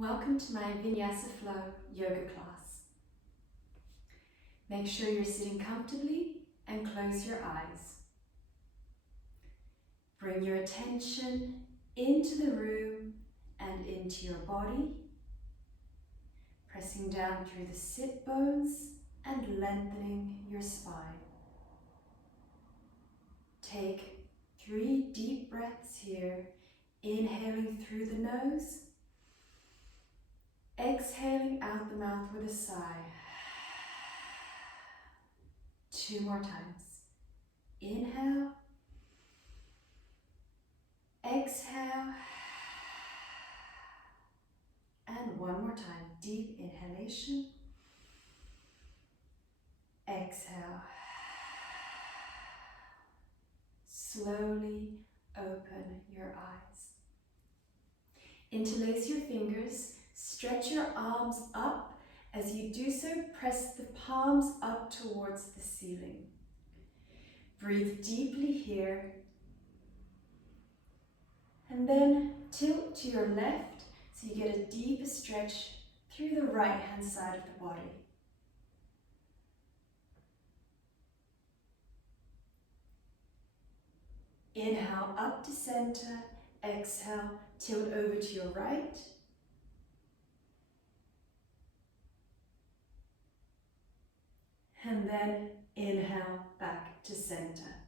Welcome to my Vinyasa Flow yoga class. Make sure you're sitting comfortably and close your eyes. Bring your attention into the room and into your body, pressing down through the sit bones and lengthening your spine. Take 3 deep breaths here, inhaling through the nose, exhaling out the mouth with a sigh. 2 more times. Inhale, exhale, and 1 more time. Deep inhalation, exhale. Slowly open your eyes. Interlace your fingers, stretch your arms up. As you do so, press the palms up towards the ceiling. Breathe deeply here. And then tilt to your left so you get a deeper stretch through the right hand side of the body. Inhale up to center, exhale, tilt over to your right. And then inhale back to center.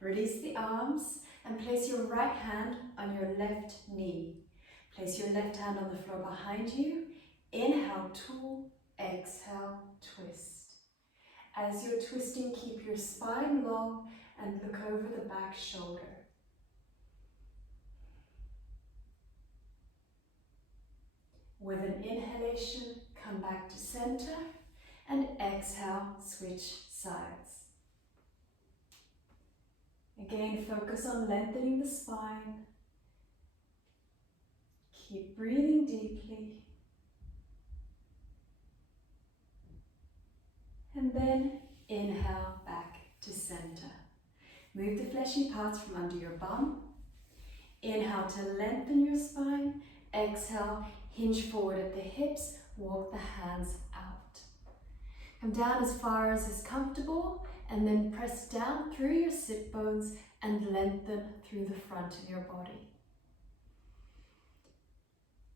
Release the arms and place your right hand on your left knee. Place your left hand on the floor behind you. Inhale, tool, exhale, twist. As you're twisting, keep your spine long and look over the back shoulder. With an inhalation, come back to center, and exhale, switch sides. Again, focus on lengthening the spine. Keep breathing deeply. And then inhale back to center. Move the fleshy parts from under your bum. Inhale to lengthen your spine. Exhale, hinge forward at the hips. Walk the hands out. Come down as far as is comfortable and then press down through your sit bones and lengthen through the front of your body.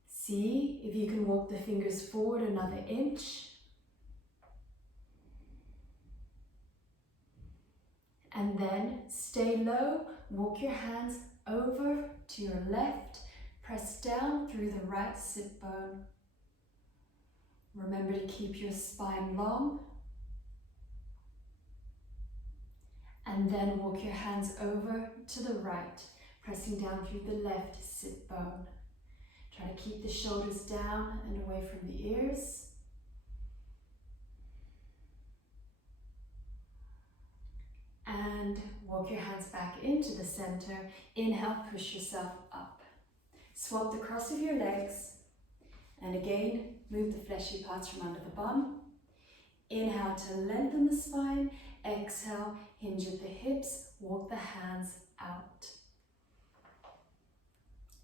See if you can walk the fingers forward another inch. And then stay low, walk your hands over to your left, press down through the right sit bone. Remember to keep your spine long. And then walk your hands over to the right, pressing down through the left sit bone. Try to keep the shoulders down and away from the ears. And walk your hands back into the center. Inhale, push yourself up. Swap the cross of your legs. And again, move the fleshy parts from under the bum. Inhale to lengthen the spine. Exhale, hinge at the hips. Walk the hands out.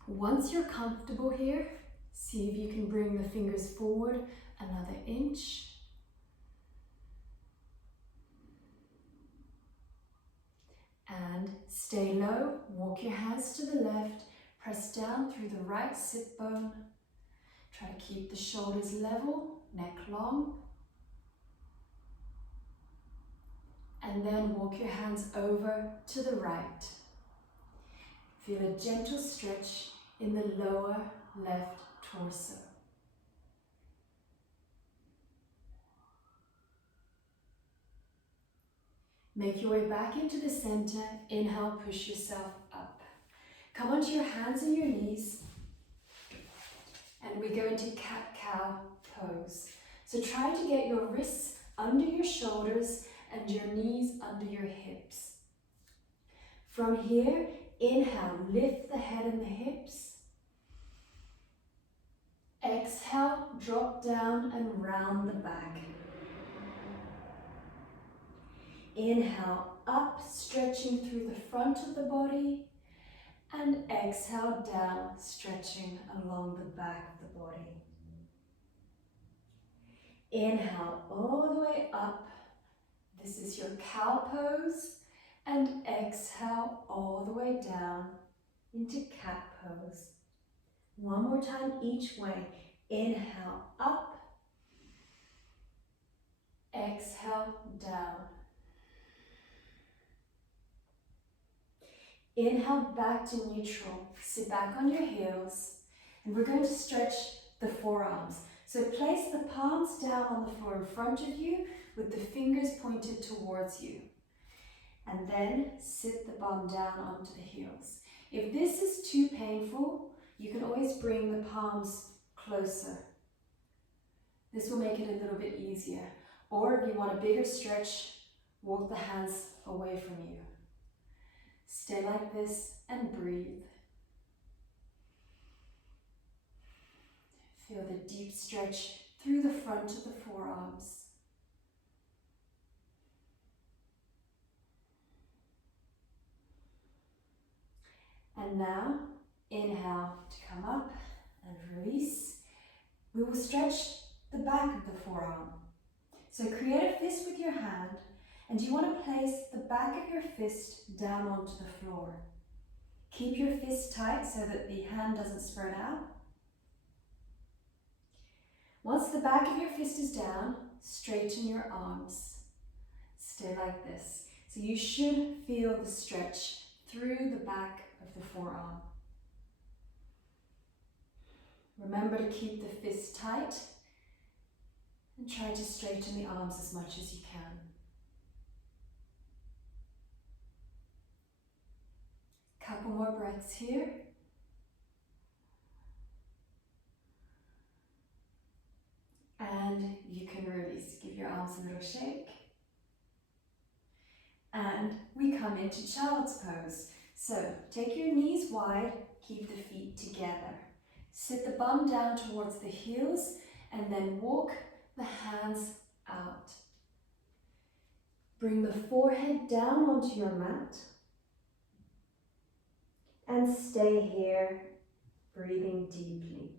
Once you're comfortable here, see if you can bring the fingers forward another inch. And stay low, walk your hands to the left, press down through the right sit bone. Try to keep the shoulders level, neck long. And then walk your hands over to the right. Feel a gentle stretch in the lower left torso. Make your way back into the center. Inhale, push yourself up. Come onto your hands and your knees. And we go into cat-cow pose. So try to get your wrists under your shoulders and your knees under your hips. From here, inhale, lift the head and the hips. Exhale, drop down and round the back. Inhale, up, stretching through the front of the body. And exhale down, stretching along the back of the body. Inhale all the way up. This is your cow pose. And exhale all the way down into cat pose. One more time each way. Inhale up. Exhale down. Inhale back to neutral. Sit back on your heels. And we're going to stretch the forearms. So place the palms down on the floor in front of you with the fingers pointed towards you. And then sit the bum down onto the heels. If this is too painful, you can always bring the palms closer. This will make it a little bit easier. Or if you want a bigger stretch, walk the hands away from you. Stay like this and breathe. Feel the deep stretch through the front of the forearms. And now, inhale to come up and release. We will stretch the back of the forearm. So create a fist with your hand, and you want to place the back of your fist down onto the floor. Keep your fist tight so that the hand doesn't spread out. Once the back of your fist is down, straighten your arms. Stay like this. So you should feel the stretch through the back of the forearm. Remember to keep the fist tight and try to straighten the arms as much as you can. Couple more breaths here. And you can release. Give your arms a little shake. And we come into child's pose. So take your knees wide, keep the feet together. Sit the bum down towards the heels and then walk the hands out. Bring the forehead down onto your mat. And stay here, breathing deeply.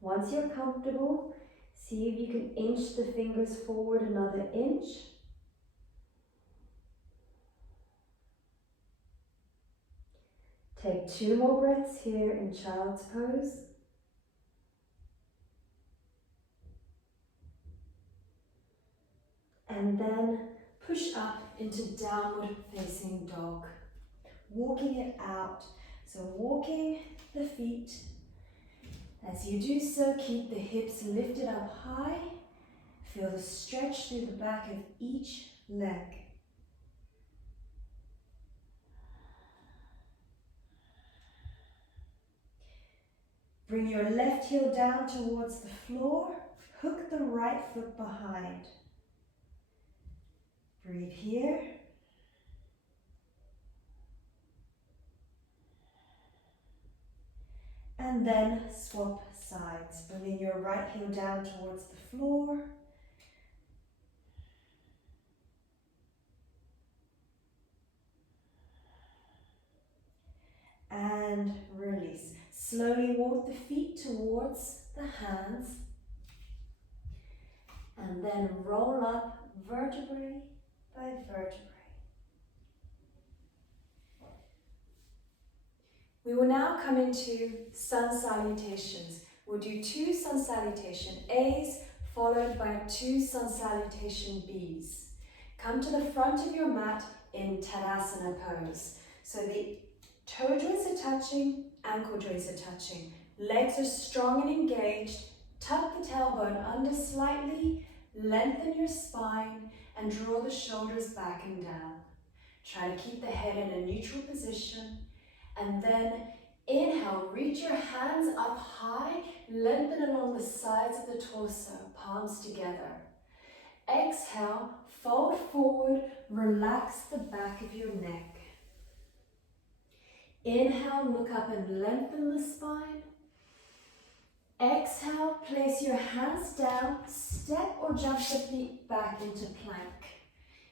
Once you're comfortable, see if you can inch the fingers forward another inch. Take 2 more breaths here in child's pose. And then push up into downward facing dog. Walking it out. So walking the feet. As you do so, keep the hips lifted up high. Feel the stretch through the back of each leg. Bring your left heel down towards the floor. Hook the right foot behind. Breathe here. And then swap sides, bringing your right heel down towards the floor. And release. Slowly walk the feet towards the hands. And then roll up vertebrae by vertebrae. We will now come into sun salutations. We'll do 2 sun salutation A's followed by 2 sun salutation B's. Come to the front of your mat in Tadasana pose. So the toe joints are touching, ankle joints are touching. Legs are strong and engaged. Tuck the tailbone under slightly, lengthen your spine, and draw the shoulders back and down. Try to keep the head in a neutral position. And then inhale, reach your hands up high, lengthen along the sides of the torso, palms together. Exhale, fold forward, relax the back of your neck. Inhale, look up and lengthen the spine. Exhale, place your hands down, step or jump the feet back into plank.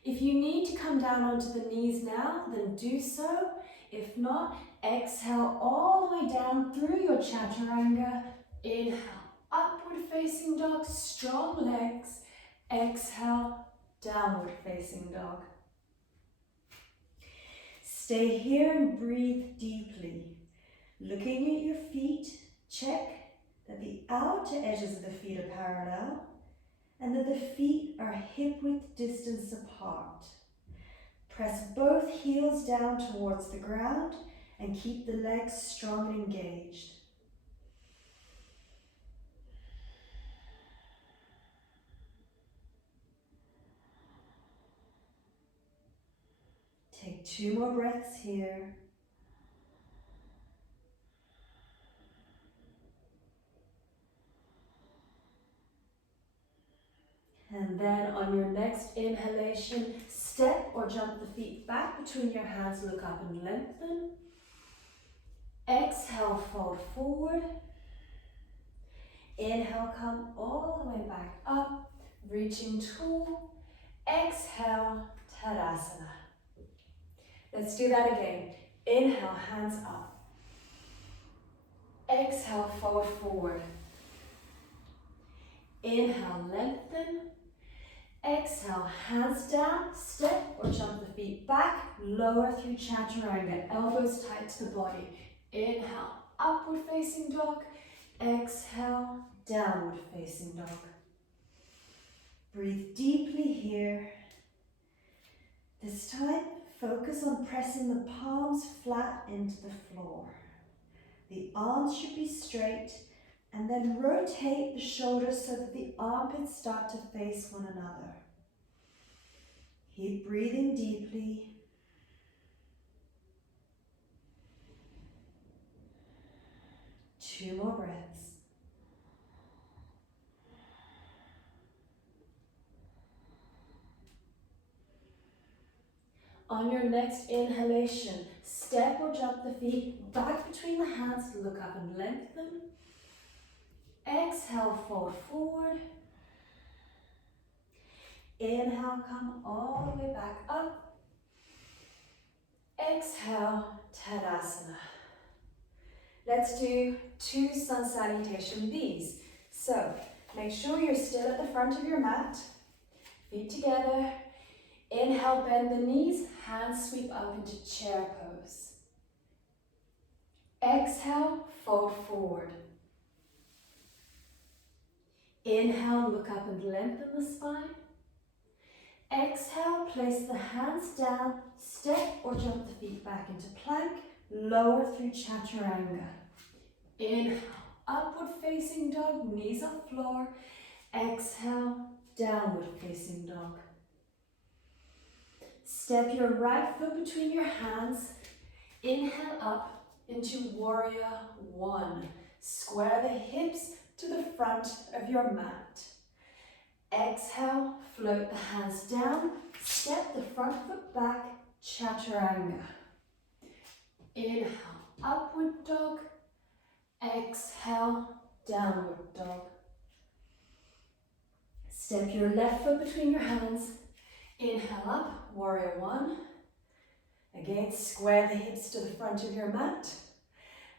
If you need to come down onto the knees now, then do so. If not, exhale all the way down through your chaturanga. Inhale, upward facing dog, strong legs. Exhale, downward facing dog. Stay here and breathe deeply. Looking at your feet, check that the outer edges of the feet are parallel and that the feet are hip-width distance apart. Press both heels down towards the ground and keep the legs strong and engaged. Take 2 more breaths here. And then on your next inhalation, step or jump the feet back between your hands, look up and lengthen. Exhale, fold forward. Inhale, come all the way back up, reaching tall. Exhale, Tadasana. Let's do that again. Inhale, hands up. Exhale, fold forward. Inhale, lengthen. Exhale, hands down, step or jump the feet back, lower through chaturanga, elbows tight to the body. Inhale, upward facing dog. Exhale, downward facing dog. Breathe deeply here. This time, focus on pressing the palms flat into the floor. The arms should be straight, and then rotate the shoulders so that the armpits start to face one another. Keep breathing deeply. Two more breaths. On your next inhalation, step or jump the feet back between the hands, look up and lengthen. Exhale, fold forward. Inhale, come all the way back up. Exhale, Tadasana. Let's do 2 sun salutation Bs. So, make sure you're still at the front of your mat, feet together. Inhale, bend the knees, hands sweep up into chair pose. Exhale, fold forward. Inhale, look up and lengthen the spine. Exhale, place the hands down, step or jump the feet back into plank, lower through chaturanga. Inhale, upward facing dog, knees on floor. Exhale, downward facing dog. Step your right foot between your hands. Inhale up into warrior 1. Square the hips to the front of your mat. Exhale, float the hands down, step the front foot back, chaturanga. Inhale, upward dog. Exhale, downward dog. Step your left foot between your hands. Inhale up, warrior 1. Again, square the hips to the front of your mat.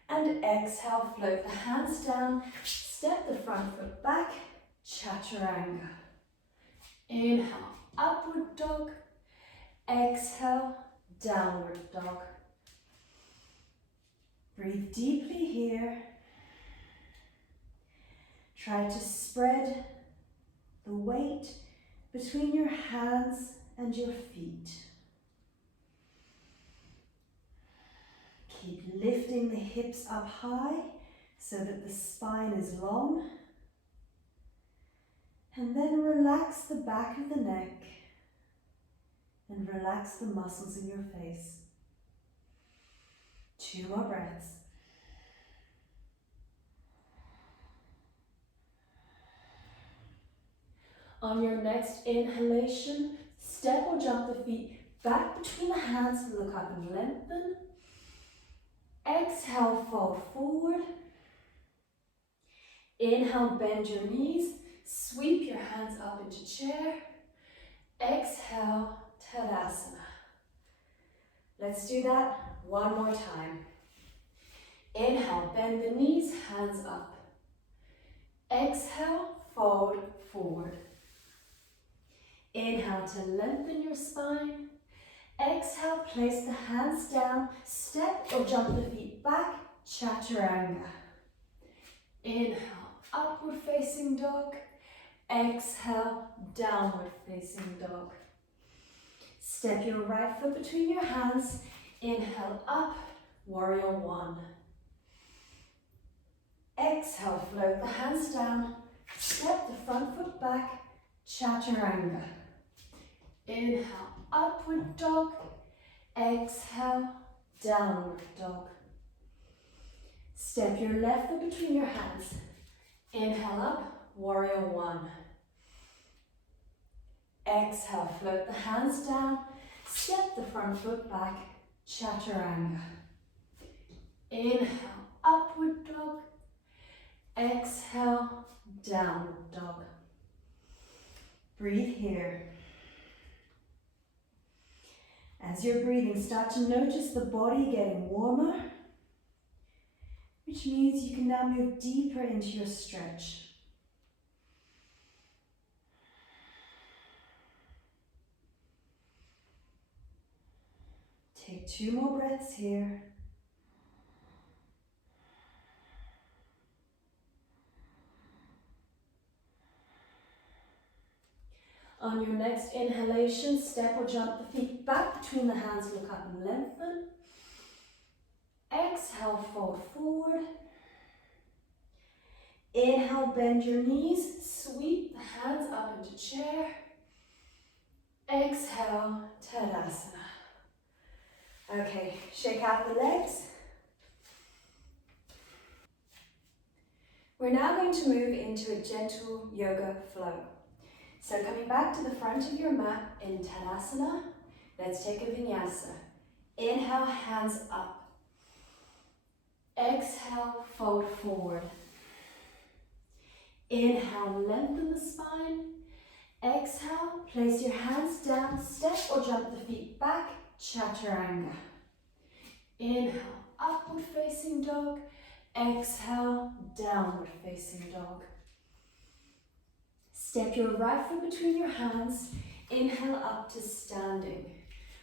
And exhale, float the hands down, step the front foot back, chaturanga. Inhale, upward dog. Exhale, downward dog. Breathe deeply here. Try to spread the weight between your hands and your feet. Keep lifting the hips up high so that the spine is long. And then relax the back of the neck and relax the muscles in your face. 2 more breaths. On your next inhalation, step or jump the feet back between the hands, look up and lengthen. Exhale, fold forward. Inhale, bend your knees. Sweep your hands up into chair. Exhale, Tadasana. Let's do that one more time. Inhale, bend the knees, hands up. Exhale, fold forward. Inhale to lengthen your spine. Exhale, place the hands down, step or jump the feet back, chaturanga. Inhale, upward facing dog. Exhale, downward facing dog. Step your right foot between your hands. Inhale up, warrior one. Exhale, float the hands down. Step the front foot back, chaturanga. Inhale, upward dog. Exhale, downward dog. Step your left foot between your hands. Inhale up, warrior one. Exhale, float the hands down. Step the front foot back, chaturanga. Inhale, upward dog. Exhale, downward dog. Breathe here. As you're breathing, start to notice the body getting warmer, which means you can now move deeper into your stretch. Take 2 more breaths here. On your next inhalation, step or jump the feet back between the hands, look up and lengthen. Exhale, fold forward. Inhale, bend your knees, sweep the hands up into chair. Exhale, Tadasana. Okay, shake out the legs. We're now going to move into a gentle yoga flow. So coming back to the front of your mat in Tadasana, let's take a vinyasa. Inhale, hands up. Exhale, fold forward. Inhale, lengthen the spine. Exhale, place your hands down, step or jump the feet back, chaturanga. Inhale, upward facing dog. Exhale, downward facing dog. Step your right foot between your hands. Inhale up to standing.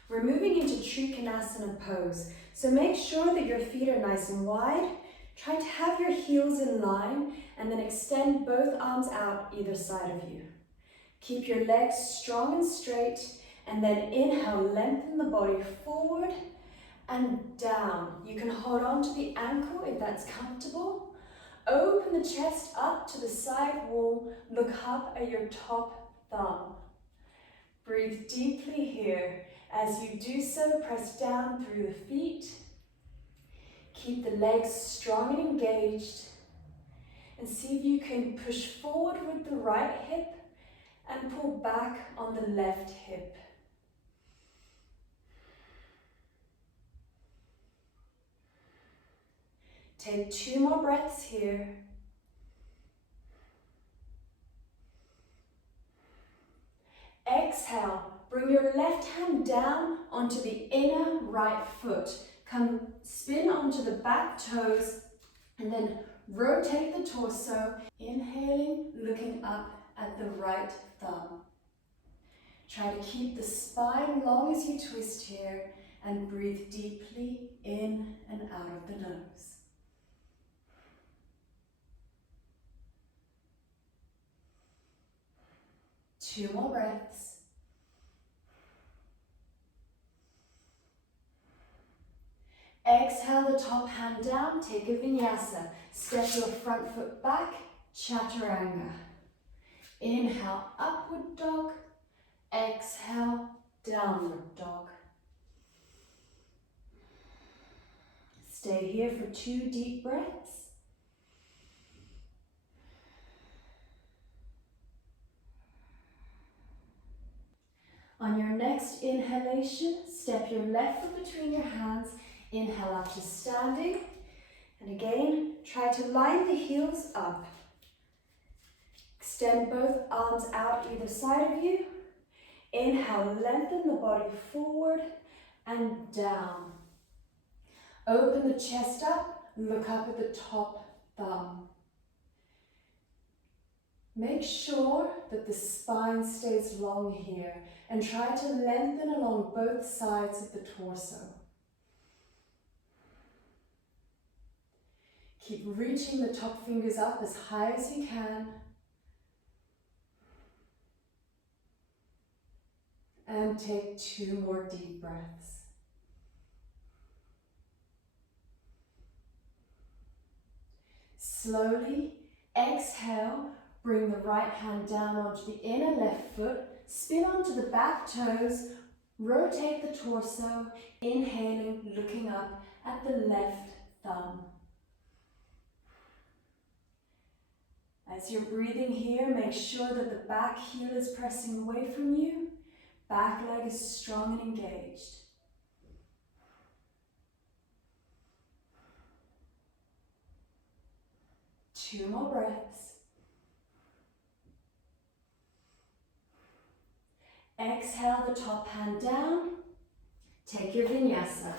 We're moving into Trikonasana pose. So make sure that your feet are nice and wide. Try to have your heels in line and then extend both arms out either side of you. Keep your legs strong and straight, and then inhale, lengthen the body forward and down. You can hold on to the ankle if that's comfortable. Open the chest up to the side wall, look up at your top thumb. Breathe deeply here. As you do so, press down through the feet. Keep the legs strong and engaged. And see if you can push forward with the right hip and pull back on the left hip. Take 2 more breaths here. Exhale, bring your left hand down onto the inner right foot. Come spin onto the back toes and then rotate the torso. Inhaling, looking up at the right thumb. Try to keep the spine long as you twist here and breathe deeply in and out of the nose. Two more breaths. Exhale the top hand down, take a vinyasa. Step your front foot back, chaturanga. Inhale, upward dog. Exhale, downward dog. Stay here for 2 deep breaths. On your next inhalation, step your left foot between your hands. Inhale up to standing. And again, try to line the heels up. Extend both arms out either side of you. Inhale, lengthen the body forward and down. Open the chest up, look up at the top thumb. Make sure that the spine stays long here and try to lengthen along both sides of the torso. Keep reaching the top fingers up as high as you can. And take 2 more deep breaths. Slowly exhale, bring the right hand down onto the inner left foot, spin onto the back toes, rotate the torso, inhaling, looking up at the left thumb. As you're breathing here, make sure that the back heel is pressing away from you. Back leg is strong and engaged. Two more breaths. Exhale the top hand down. Take your vinyasa.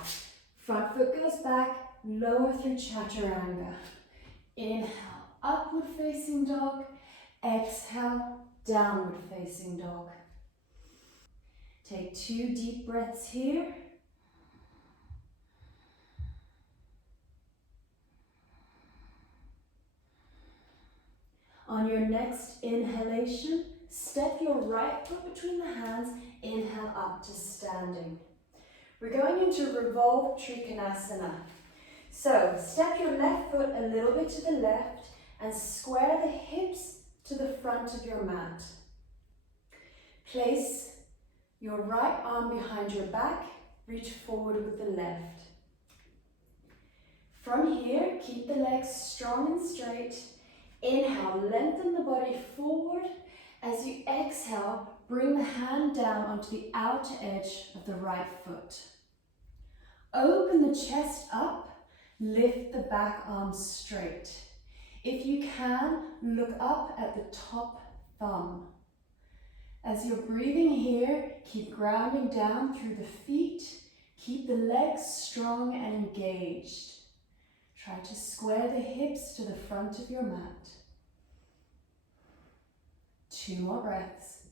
Front foot goes back, lower through chaturanga. Inhale, upward facing dog. Exhale, downward facing dog. Take 2 deep breaths here. On your next inhalation, step your right foot between the hands, inhale up to standing. We're going into Revolved Trikonasana. So step your left foot a little bit to the left and square the hips to the front of your mat. Place your right arm behind your back, reach forward with the left. From here, keep the legs strong and straight. Inhale, lengthen the body forward. As you exhale, bring the hand down onto the outer edge of the right foot. Open the chest up, lift the back arm straight. If you can, look up at the top thumb. As you're breathing here, keep grounding down through the feet. Keep the legs strong and engaged. Try to square the hips to the front of your mat. 2 more breaths.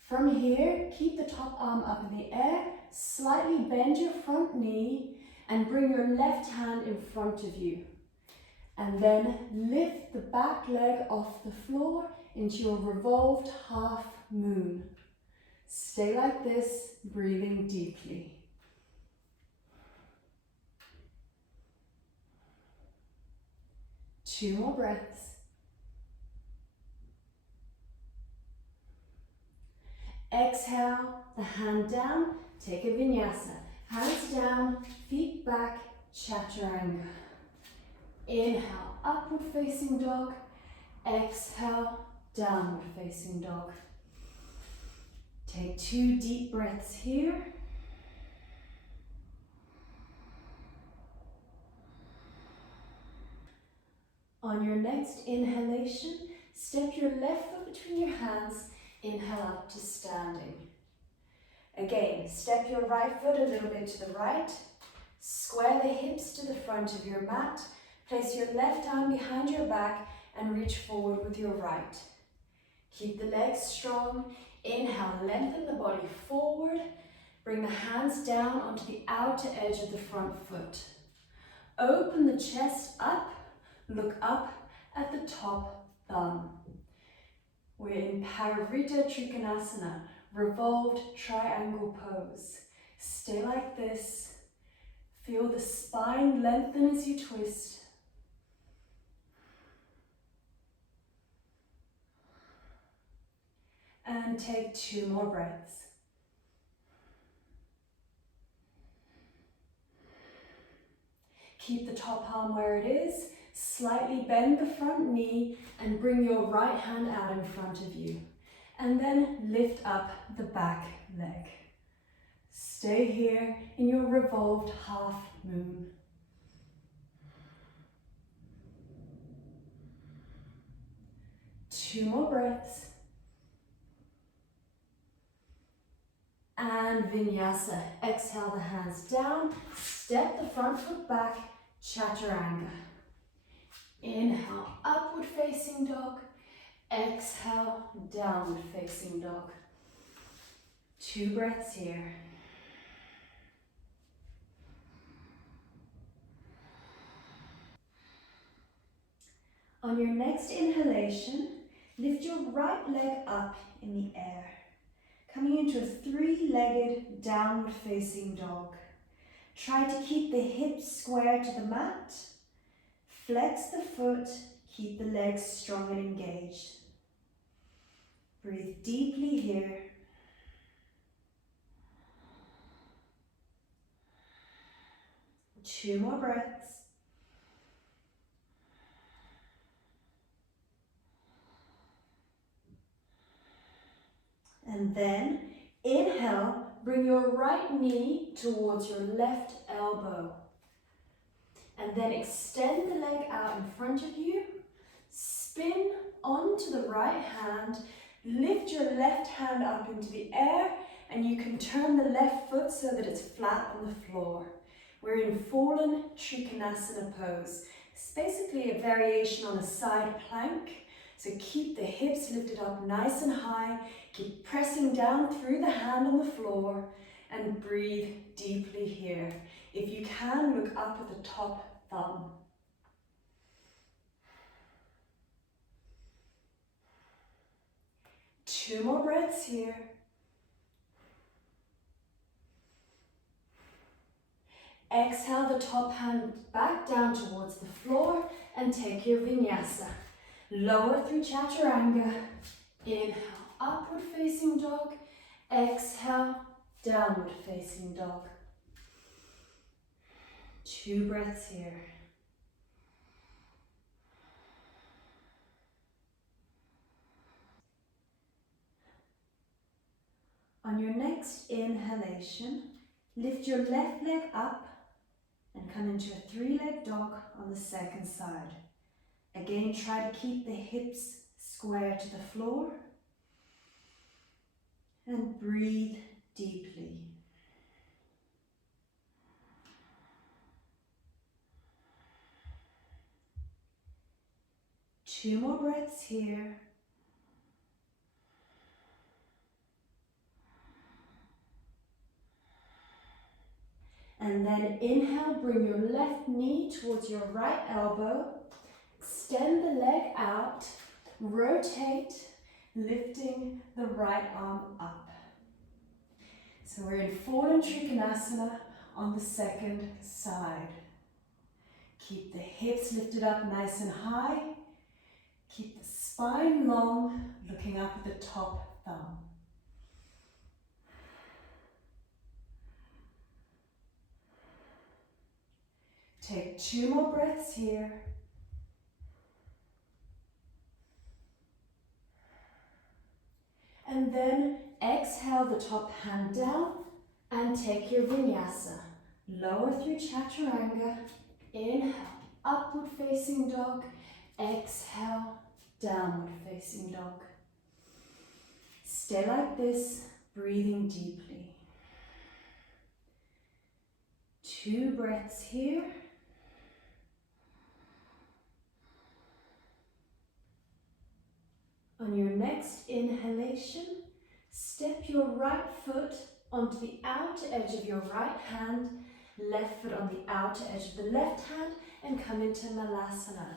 From here, keep the top arm up in the air, slightly bend your front knee and bring your left hand in front of you. And then lift the back leg off the floor into your revolved half moon. Stay like this, breathing deeply. Two more breaths. Exhale, the hand down, take a vinyasa. Hands down, feet back, chaturanga. Inhale, upward facing dog. Exhale, downward facing dog. Take 2 deep breaths here. On your next inhalation, step your left foot between your hands, inhale up to standing. Again, step your right foot a little bit to the right, square the hips to the front of your mat, place your left arm behind your back and reach forward with your right. Keep the legs strong. Inhale, lengthen the body forward. Bring the hands down onto the outer edge of the front foot. Open the chest up, look up at the top thumb. We're in Parivrtta Trikonasana, revolved triangle pose. Stay like this. Feel the spine lengthen as you twist. And take 2 more breaths. Keep the top arm where it is. Slightly bend the front knee and bring your right hand out in front of you. And then lift up the back leg. Stay here in your revolved half moon. 2 more breaths. And Vinyasa. Exhale the hands down. Step the front foot back. Chaturanga. Inhale, upward facing dog. Exhale, downward facing dog. 2 breaths here. On your next inhalation, lift your right leg up in the air, coming into a 3-legged downward facing dog. Try to keep the hips square to the mat. Flex the foot, keep the legs strong and engaged. Breathe deeply here. Two more breaths. And then inhale, bring your right knee towards your left elbow. And then extend the leg out in front of you. Spin onto the right hand. Lift your left hand up into the air, and you can turn the left foot so that it's flat on the floor. We're in fallen Trikonasana pose. It's basically a variation on a side plank. So keep the hips lifted up nice and high. Keep pressing down through the hand on the floor and breathe deeply here. If you can, look up at the top thumb. Two more breaths here. Exhale the top hand back down towards the floor and take your vinyasa. Lower through chaturanga. Inhale, upward facing dog. Exhale, downward facing dog. 2 breaths here. On your next inhalation, lift your left leg up and come into a 3-leg dog on the second side. Again, try to keep the hips square to the floor and breathe deeply. Two more breaths here. And then inhale, bring your left knee towards your right elbow. Extend the leg out, rotate, lifting the right arm up. So we're in fallen Trikonasana on the second side. Keep the hips lifted up nice and high. Keep the spine long, looking up at the top thumb. Take 2 more breaths here. And then exhale the top hand down and take your vinyasa. Lower through chaturanga. Inhale, upward facing dog. Exhale, downward facing dog. Stay like this, breathing deeply. 2 breaths here. On your next inhalation, step your right foot onto the outer edge of your right hand, left foot on the outer edge of the left hand, and come into Malasana.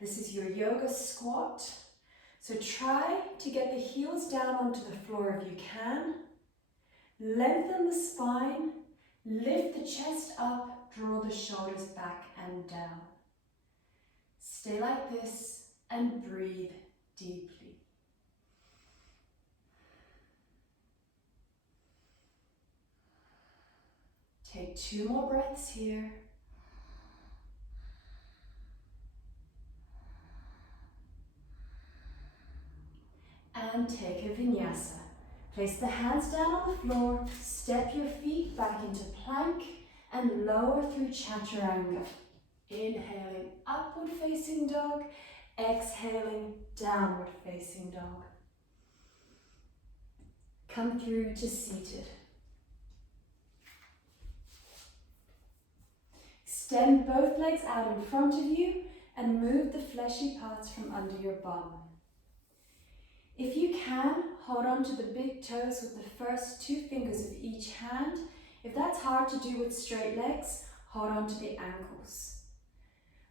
This is your yoga squat. So try to get the heels down onto the floor if you can. Lengthen the spine, lift the chest up, draw the shoulders back and down. Stay like this and breathe deeply. Take 2 more breaths here. And take a vinyasa. Place the hands down on the floor, step your feet back into plank and lower through chaturanga. Inhaling, upward facing dog. Exhaling, downward facing dog. Come through to seated. Extend both legs out in front of you and move the fleshy parts from under your bum. If you can, hold on to the big toes with the first 2 fingers of each hand. If that's hard to do with straight legs, hold on to the ankles.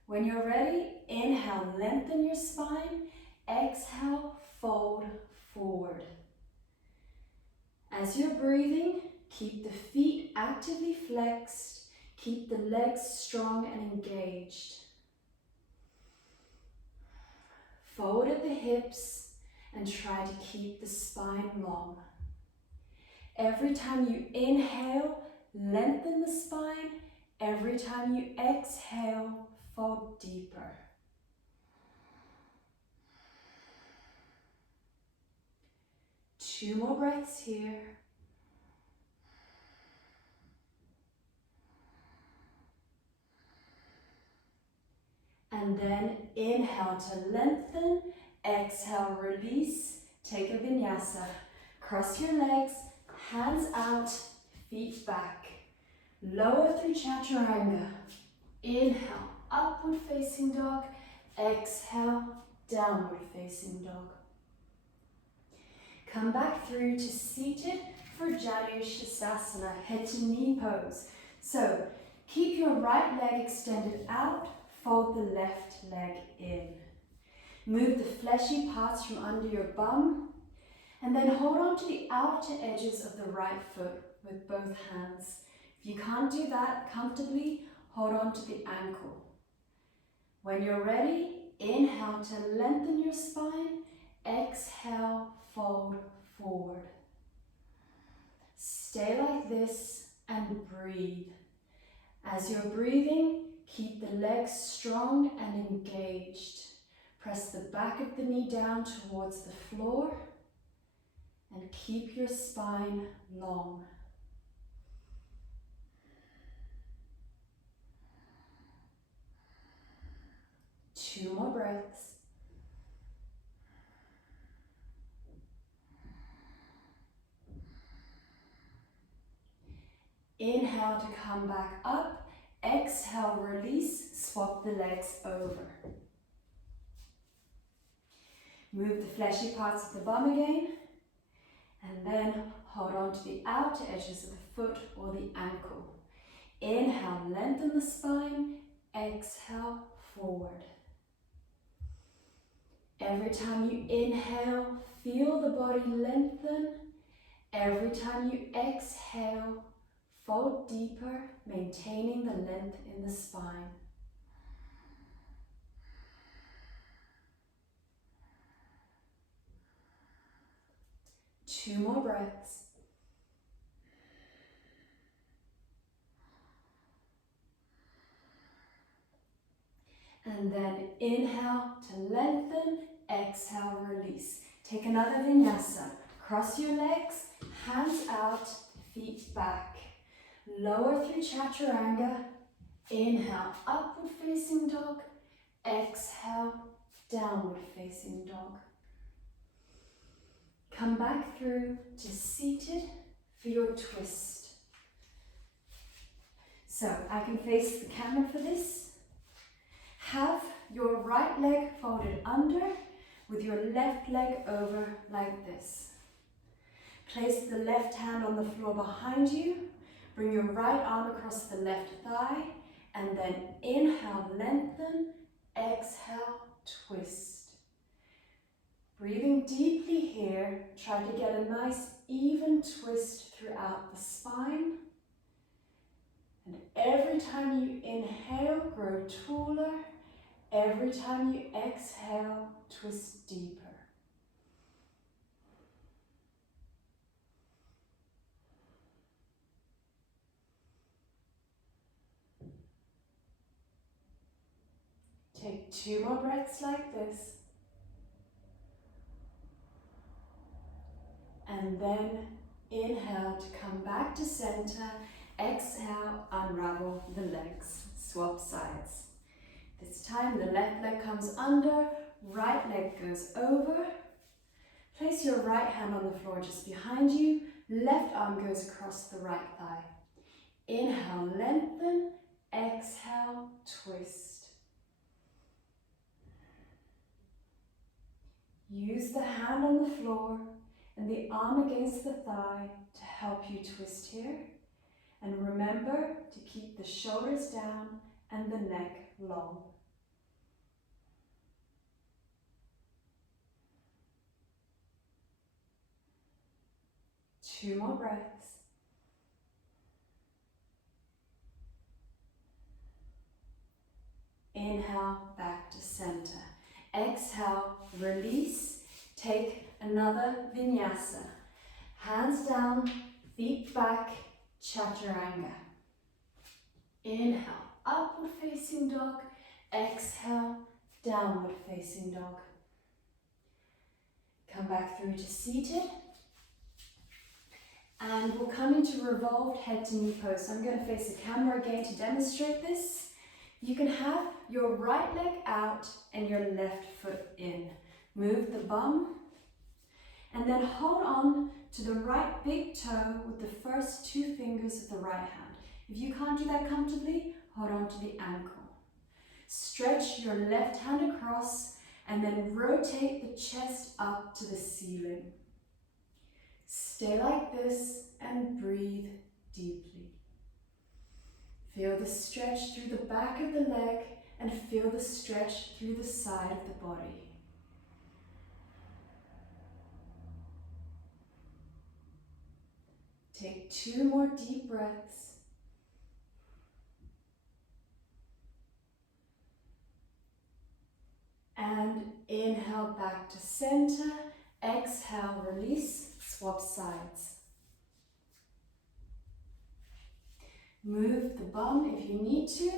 When you're ready, inhale, lengthen your spine. Exhale, fold forward. As you're breathing, keep the feet actively flexed. Keep the legs strong and engaged. Forward at the hips and try to keep the spine long. Every time you inhale, lengthen the spine. Every time you exhale, fold deeper. Two more breaths here. And then inhale to lengthen, exhale, release, take a vinyasa. Cross your legs, hands out, feet back. Lower through chaturanga. Inhale, upward facing dog. Exhale, downward facing dog. Come back through to seated for Janu Sirsasana, head to knee pose. So keep your right leg extended out, fold the left leg in. Move the fleshy parts from under your bum, and then hold on to the outer edges of the right foot with both hands. If you can't do that comfortably, hold on to the ankle. When you're ready, inhale to lengthen your spine, exhale, fold forward. Stay like this and breathe. As you're breathing, keep the legs strong and engaged. Press the back of the knee down towards the floor and keep your spine long. Two more breaths. Inhale to come back up. Exhale, release, swap the legs over. Move the fleshy parts of the bum again, and then hold on to the outer edges of the foot or the ankle. Inhale, lengthen the spine. Exhale, forward. Every time you inhale, feel the body lengthen. Every time you exhale, fold deeper, maintaining the length in the spine. Two more breaths. And then inhale to lengthen, exhale, release. Take another vinyasa. Cross your legs, hands out, feet back. Lower through chaturanga. Inhale, upward facing dog. Exhale, downward facing dog. Come back through to seated for your twist. So I can face the camera for this. Have your right leg folded under with your left leg over like this. Place the left hand on the floor behind you. Bring your right arm across the left thigh, and then inhale, lengthen, exhale, twist. Breathing deeply here, try to get a nice even twist throughout the spine. And every time you inhale, grow taller. Every time you exhale, twist deeper. Take two more breaths like this. And then inhale to come back to center. Exhale, unravel the legs. Swap sides. This time the left leg comes under, right leg goes over. Place your right hand on the floor just behind you. Left arm goes across the right thigh. Inhale, lengthen. Exhale, twist. Use the hand on the floor and the arm against the thigh to help you twist here. And remember to keep the shoulders down and the neck long. Two more breaths. Inhale, back to center. Exhale, release. Take another vinyasa. Hands down, feet back, chaturanga. Inhale, upward facing dog. Exhale, downward facing dog. Come back through to seated. And we'll come into revolved head to knee pose. So I'm going to face the camera again to demonstrate this. You can have your right leg out and your left foot in. Move the bum and then hold on to the right big toe with the first two fingers of the right hand. If you can't do that comfortably, hold on to the ankle. Stretch your left hand across and then rotate the chest up to the ceiling. Stay like this and breathe deeply. Feel the stretch through the back of the leg and feel the stretch through the side of the body. Take two more deep breaths. And inhale back to center. Exhale, release, swap sides. Move the bum if you need to,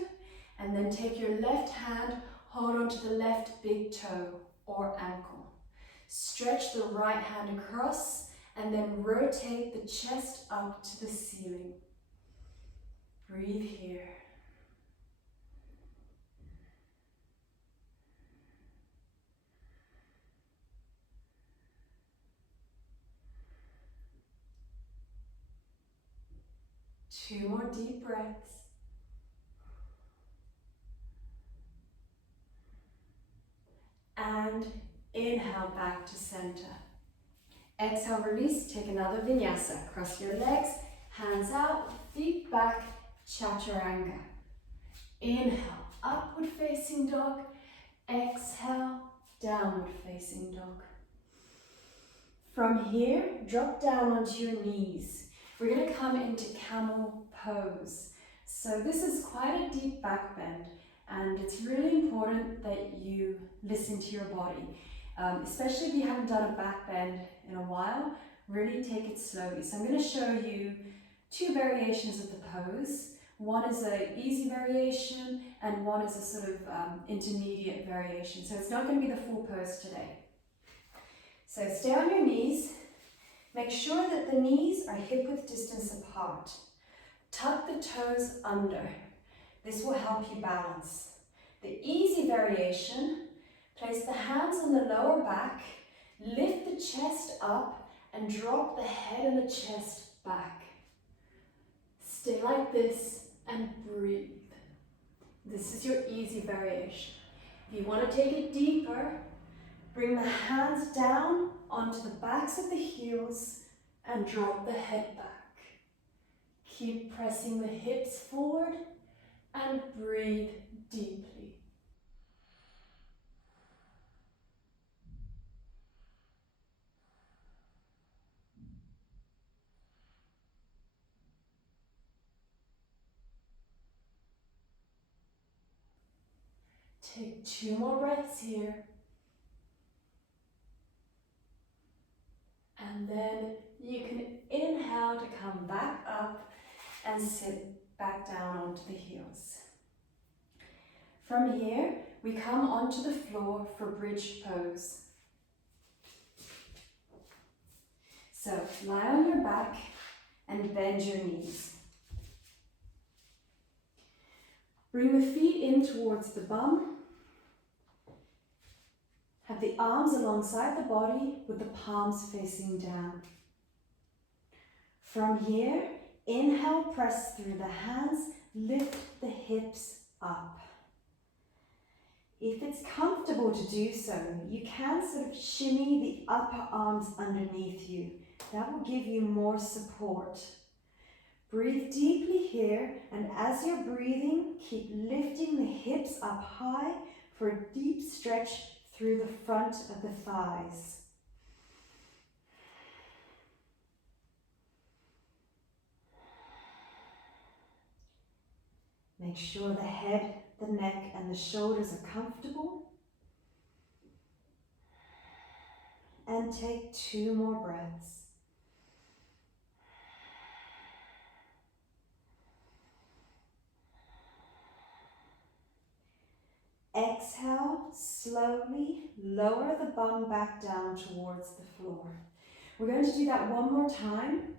and then take your left hand, hold on to the left big toe or ankle. Stretch the right hand across and then rotate the chest up to the ceiling. Breathe here. Two more deep breaths. And inhale back to center. Exhale, release, take another vinyasa. Cross your legs, hands out, feet back, chaturanga. Inhale, upward facing dog. Exhale, downward facing dog. From here, drop down onto your knees. We're going to come into camel pose. So this is quite a deep back bend, and it's really important that you listen to your body. Especially if you haven't done a back bend in a while, really take it slowly. So I'm going to show you two variations of the pose. One is an easy variation and one is a sort of intermediate variation. So it's not going to be the full pose today. So stay on your knees. Make sure that the knees are hip-width distance apart. Tuck the toes under. This will help you balance. The easy variation, place the hands on the lower back, lift the chest up and drop the head and the chest back. Stay like this and breathe. This is your easy variation. If you want to take it deeper, bring the hands down onto the backs of the heels and drop the head back. Keep pressing the hips forward and breathe deeply. Take two more breaths here. And then you can inhale to come back up and sit back down onto the heels. From here, we come onto the floor for bridge pose. So lie on your back and bend your knees. Bring the feet in towards the bum. Have the arms alongside the body with the palms facing down. From here, inhale, press through the hands, lift the hips up. If it's comfortable to do so, you can sort of shimmy the upper arms underneath you. That will give you more support. Breathe deeply here, and as you're breathing, keep lifting the hips up high for a deep stretch through the front of the thighs. Make sure the head, the neck, and the shoulders are comfortable. And take 2 more breaths. Exhale, slowly lower the bum back down towards the floor. We're going to do that one more time,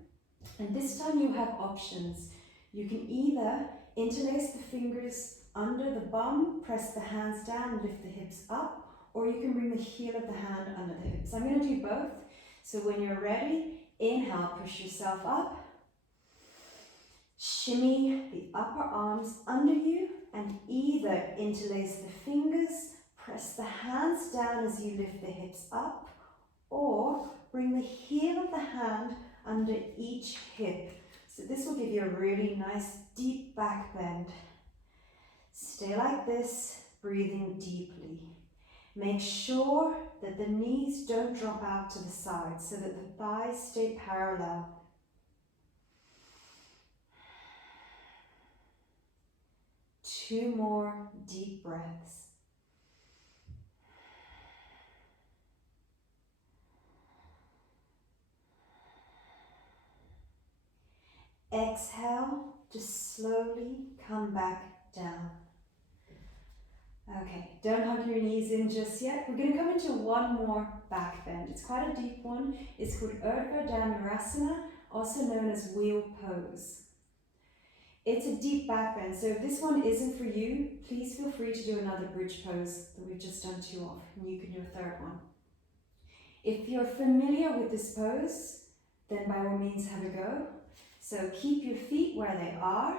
and this time you have options. You can either interlace the fingers under the bum, press the hands down, lift the hips up, or you can bring the heel of the hand under the hips. I'm going to do both. So when you're ready, inhale, push yourself up. Shimmy the upper arms under you and either interlace the fingers, press the hands down as you lift the hips up, or bring the heel of the hand under each hip. So this will give you a really nice deep back bend. Stay like this, breathing deeply. Make sure that the knees don't drop out to the side so that the thighs stay parallel. Two more deep breaths. Exhale, just slowly come back down. Okay, don't hug your knees in just yet. We're going to come into one more back bend. It's quite a deep one. It's called Urdhva, also known as wheel pose. It's a deep back bend, so if this one isn't for you, please feel free to do another bridge pose that we've just done 2 of, and you can do a third one. If you're familiar with this pose, then by all means have a go. So keep your feet where they are.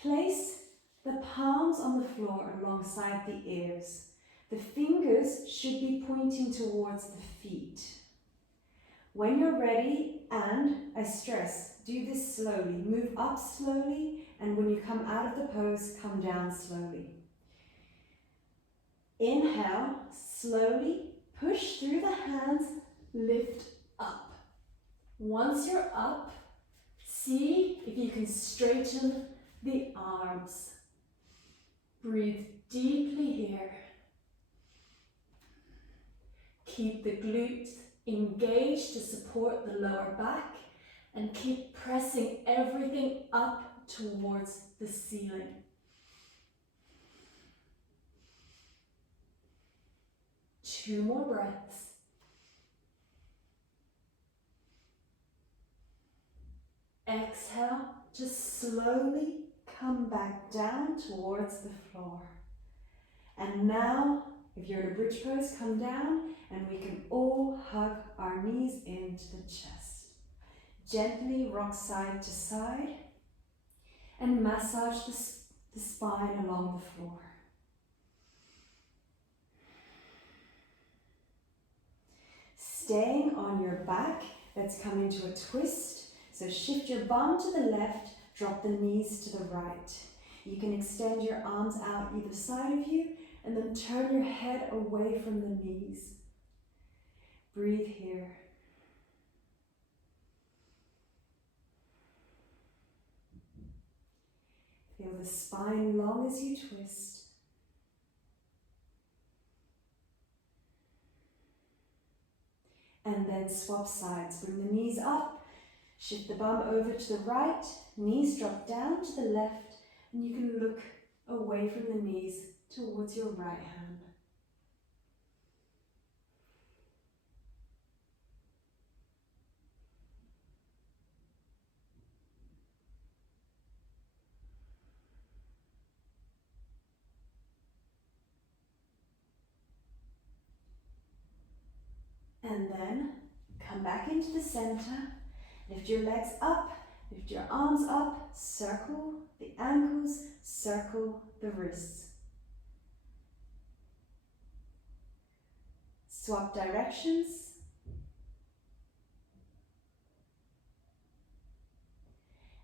Place the palms on the floor alongside the ears. The fingers should be pointing towards the feet. When you're ready, and I stress, do this slowly. Move up slowly, and when you come out of the pose, come down slowly. Inhale, slowly push through the hands, lift up. Once you're up, see if you can straighten the arms. Breathe deeply here. Keep the glutes engaged to support the lower back and keep pressing everything up towards the ceiling. Two more breaths. Exhale, just slowly come back down towards the floor. And now, if you're in a bridge pose, come down and we can all hug our knees into the chest. Gently rock side to side and massage the spine along the floor. Staying on your back, let's come into a twist. So shift your bum to the left, drop the knees to the right. You can extend your arms out either side of you and then turn your head away from the knees. Breathe here. Feel the spine long as you twist. And then swap sides. Bring the knees up, shift the bum over to the right, knees drop down to the left, and you can look away from the knees towards your right hand. And then come back into the center. Lift your legs up, lift your arms up, circle the ankles, circle the wrists. Swap directions.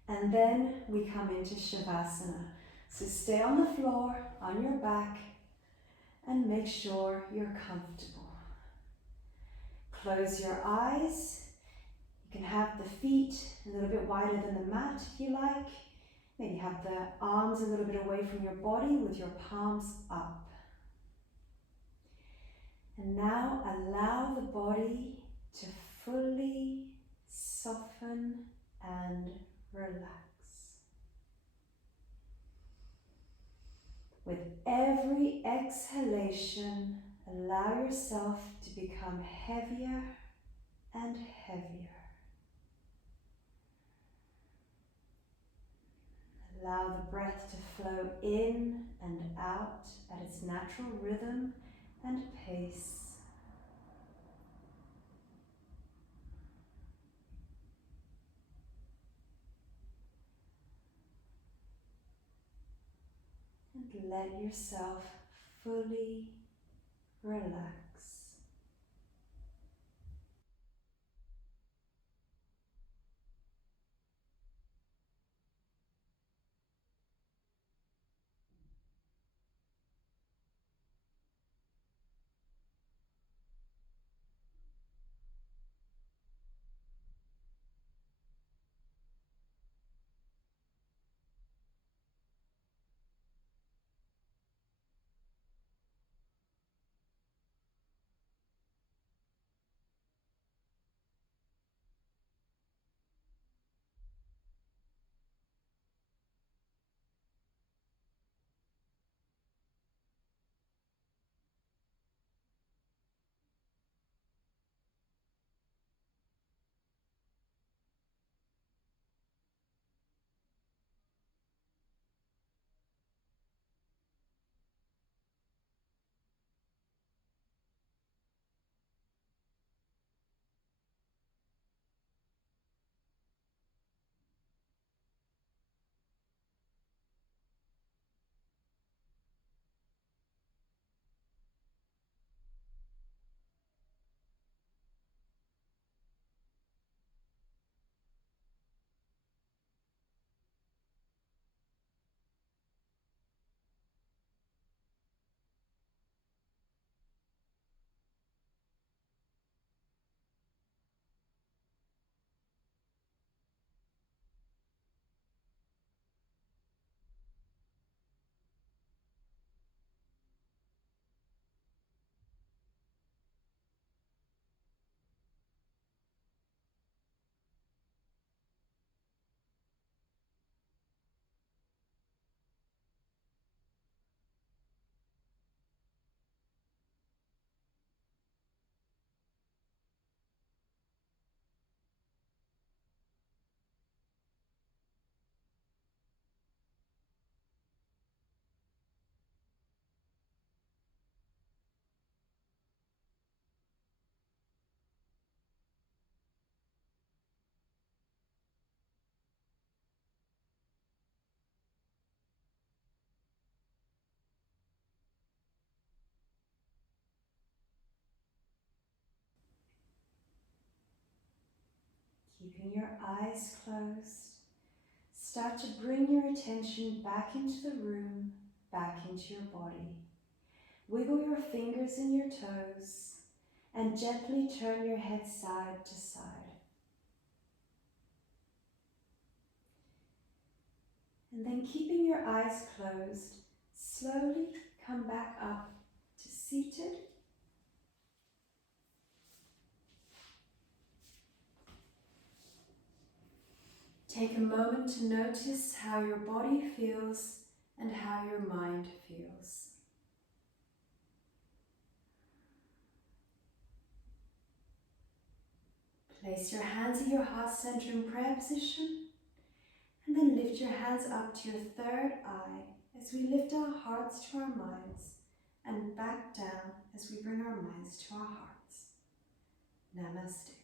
And then we come into Savasana. So stay on the floor, on your back, and make sure you're comfortable. Close your eyes. You can have the feet a little bit wider than the mat if you like. Maybe have the arms a little bit away from your body with your palms up. And now allow the body to fully soften and relax. With every exhalation, allow yourself to become heavier and heavier. Allow the breath to flow in and out at its natural rhythm and pace. And let yourself fully relax. Keeping your eyes closed, start to bring your attention back into the room, back into your body. Wiggle your fingers and your toes, and gently turn your head side to side. And then keeping your eyes closed, slowly come back up to seated. Take a moment to notice how your body feels and how your mind feels. Place your hands at your heart center in prayer position, and then lift your hands up to your third eye as we lift our hearts to our minds, and back down as we bring our minds to our hearts. Namaste.